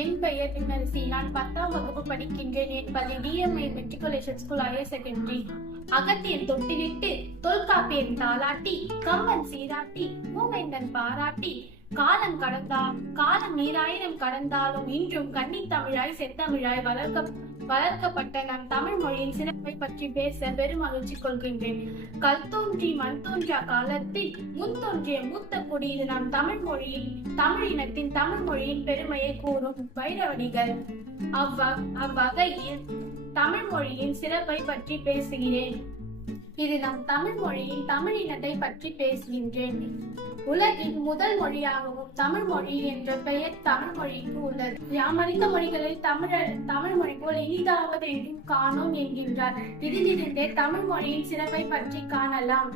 என் பெயர் விண்ணரசி. நான் 10ஆம் வகுப்பு படிக்கின்றேன். என் பள்ளி DMI matriculation school higher secondary. Agathiyan தொட்டிலிட்டு தொல்காப்பியன் தாலாட்டி கம்பன் சீராட்டி மூவேந்தன் பாராட்டி காலம் காலம் 1000 கடந்தாலும் இன்றும் கன்னித் தமிழாய் செத்தமிழாய் வளர்க்கப்பட்ட நம் தமிழ் மொழியின் சிறப்பை பற்றி பேச பெருமகிழ்ச்சி கொள்கின்றேன். கல் தோன்றி மண் தோன்றா காலத்தில் முன் தோன்றிய மூத்த குடி இது நம் தமிழ் மொழியின் தமிழினத்தின் தமிழ் மொழியின் பெருமையை கூறும் வைரவடிகள். அவ்வகையில் தமிழ் மொழியின் சிறப்பை பற்றி பேசுகிறேன். இது நம் தமிழ் மொழியின் தமிழினத்தை பற்றி பேசுகின்றேன். உலகின் முதல் மொழியாகவும் தமிழ் மொழி என்ற பெயர் தமிழ் மொழிக்கு உள்ளது. யாமறிந்த மொழிகளில் தமிழ் மொழி போல் இனிதாவது என்றும் காணோம் என்கின்றார். இதிலிருந்தே தமிழ் மொழியின் சிறப்பை பற்றி காணலாம்.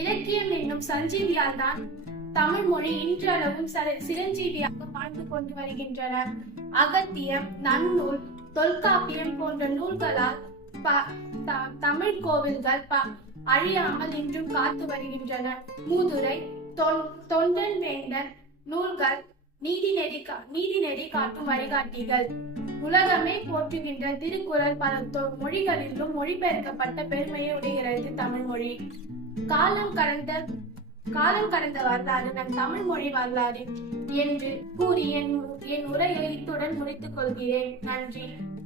இலக்கியம் என்னும் சஞ்சீவியால் தான் தமிழ் மொழி இன்றளவும் சிரஞ்சீவியாக வாழ்ந்து கொண்டு வருகின்றன. அகத்தியம், நன்னூல், தொல்காப்பியம் போன்ற நூல்களால் தமிழ் கோவில்கள் அழியாமல் இன்றும் காத்து வருகின்றன. மூதுரை, தொண்டன் வேந்தன் நூல்கள் நீதிநெறி காட்டும் வழிகாட்டிகள். உலகமே போற்றுகின்ற திருக்குறள் பல மொழிகளிலும் மொழிபெயர்க்கப்பட்ட பெருமையை உடைகிறது தமிழ் மொழி. காலம் கடந்த வரலாறு நம் தமிழ் மொழி வரலாறு என்று கூறி என் உரையை இத்துடன் முடித்துக் கொள்கிறேன். நன்றி.